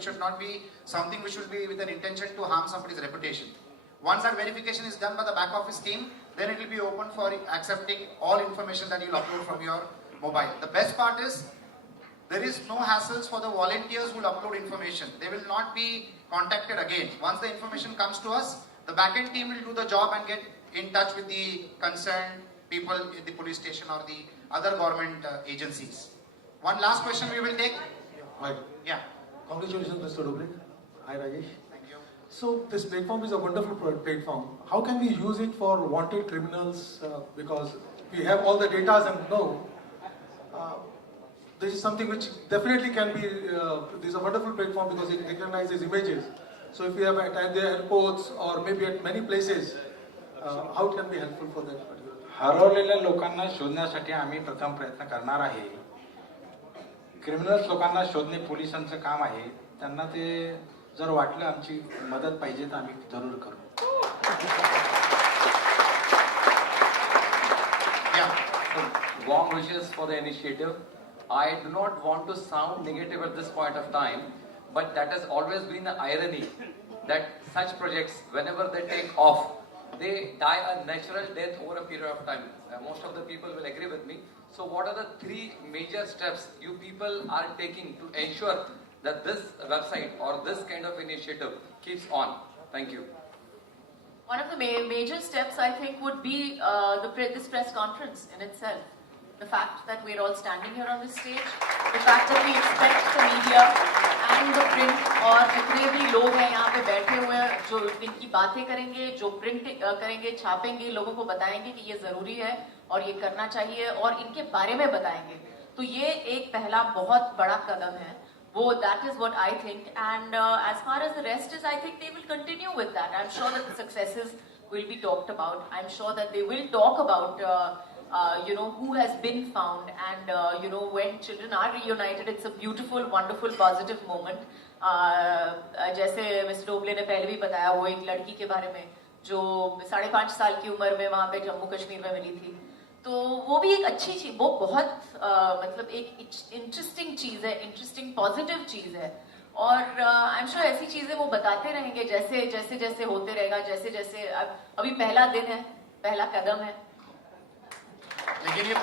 it should not be something which should be with an intention to harm somebody's reputation. Once that verification is done by the back office team, then it will be open for accepting all information that you'll upload from your mobile. The best part is, there is no hassles for the volunteers who will upload information. They will not be contacted again. Once the information comes to us, the backend team will do the job and get in touch with the concerned people in the police station or the other government agencies. One last question we will take. Right. Yeah. Congratulations, Mr. Doble. Hi, Rajesh. Thank you. So this platform is a wonderful platform. How can we use it for wanted criminals? Because we have all the data and know this is something which definitely can be. This is a wonderful platform because it recognizes images. So if we have at the airports or maybe at many places, how it can be helpful for that particular? हरवलेल्या लोकांना शोधण्यासाठी आम्ही प्रथम प्रयत्न करणार आहे. Criminals लोकांना शोधणे पोलिसांचं काम आहे. त्यांना ते जर वाटलं आमची मदत पाहिजे तर आम्ही जरूर करू. Warm wishes for the initiative. I do not want to sound negative at this point of time, but that has always been the irony that such projects, whenever they take off, they die a natural death over a period of time. Most of the people will agree with me. So what are the three major steps you people are taking to ensure that this website or this kind of initiative keeps on? Thank you. One of the major steps, I think, would be this press conference in itself. The fact that we're all standing here on this stage, the fact that we expect the media and the print और जितने भी लोग हैं यहाँ पे बैठे हुए हैं जो इनकी बातें करेंगे, जो प्रिंट करेंगे, छापेंगे, लोगों को बताएंगे कि ये जरूरी है और ये करना चाहिए और इनके बारे में बताएंगे. तो ये एक पहला बहुत बड़ा कदम है. वो that is what I think, and as far as the rest is, I think they will continue with that. I'm sure that the successes will be talked about. I'm sure that they will talk about who has been found, and when children are reunited, it's a beautiful, wonderful, positive moment. जैसे mister doble ने पहले भी बताया, वो एक लड़की के बारे में जो 5.5 साल की उम्र में वहाँ पे जम्मू कश्मीर में मिली थी. तो वो भी एक अच्छी चीज, वो बहुत मतलब एक इंटरेस्टिंग चीज है, इंटरेस्टिंग पॉजिटिव चीज है. और आई एम श्योर ऐसी चीजें वो बताते रहेंगे जैसे जैसे होते रहेगा, जैसे जैसे अभी पहला दिन है, पहला कदम है. लेकिन ये